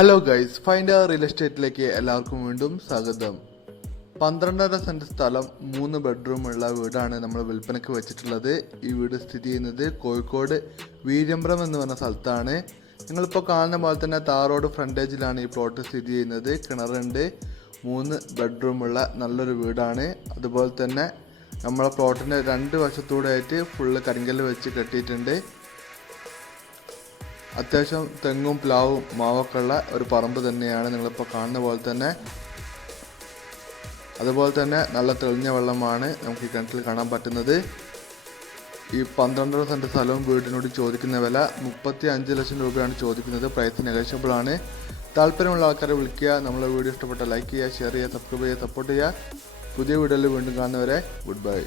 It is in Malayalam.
ഹലോ ഗൈസ് ഫൈൻഡ് റിയൽ എസ്റ്റേറ്റിലേക്ക് എല്ലാവർക്കും വീണ്ടും സ്വാഗതം. പന്ത്രണ്ടര സെന്റ് സ്ഥലം മൂന്ന് ബെഡ്റൂം ഉള്ള വീടാണ് നമ്മൾ വിൽപ്പനയ്ക്ക് വെച്ചിട്ടുള്ളത്. ഈ വീട് സ്ഥിതി ചെയ്യുന്നത് കോഴിക്കോട് വീര്യമ്പ്രം എന്ന് പറഞ്ഞ സ്ഥലത്താണ്. നിങ്ങളിപ്പോൾ കാണുന്ന പോലെ തന്നെ താറോഡ് ഫ്രണ്ടേജിലാണ് ഈ പ്ലോട്ട് സ്ഥിതി ചെയ്യുന്നത്. കിണറുണ്ട് മൂന്ന് ബെഡ്റൂമുള്ള നല്ലൊരു വീടാണ്. അതുപോലെ തന്നെ നമ്മളെ പ്ലോട്ടിന്റെ രണ്ട് വശത്തൂടെ ആയിട്ട് ഫുള്ള് കരിങ്കല്ല് വെച്ച് കെട്ടിയിട്ടുണ്ട്. അത്യാവശ്യം തെങ്ങും പ്ലാവും മാവൊക്കെ ഉള്ള ഒരു പറമ്പ് തന്നെയാണ് നിങ്ങളിപ്പോൾ കാണുന്ന പോലെ തന്നെ. അതുപോലെ തന്നെ നല്ല തെളിഞ്ഞ വെള്ളമാണ് നമുക്ക് ഈ കിണറ്റിൽ കാണാൻ പറ്റുന്നത്. ഈ പന്ത്രണ്ടര സെന്റ് സ്ഥലവും വീടിനോട് ചോദിക്കുന്ന വില മുപ്പത്തി അഞ്ച് ലക്ഷം രൂപയാണ് ചോദിക്കുന്നത്. പ്രൈസ് നെഗോഷ്യബിൾ ആണ്. താല്പര്യമുള്ള ആൾക്കാരെ വിളിക്കുക. നമ്മളെ വീഡിയോ ഇഷ്ടപ്പെട്ട ലൈക്ക് ചെയ്യുക ഷെയർ ചെയ്യുക സബ്സ്ക്രൈബ് ചെയ്യുക സപ്പോർട്ട് ചെയ്യുക. പുതിയ വീഡിയോയിൽ വീണ്ടും കാണുന്നവരെ ഗുഡ് ബൈ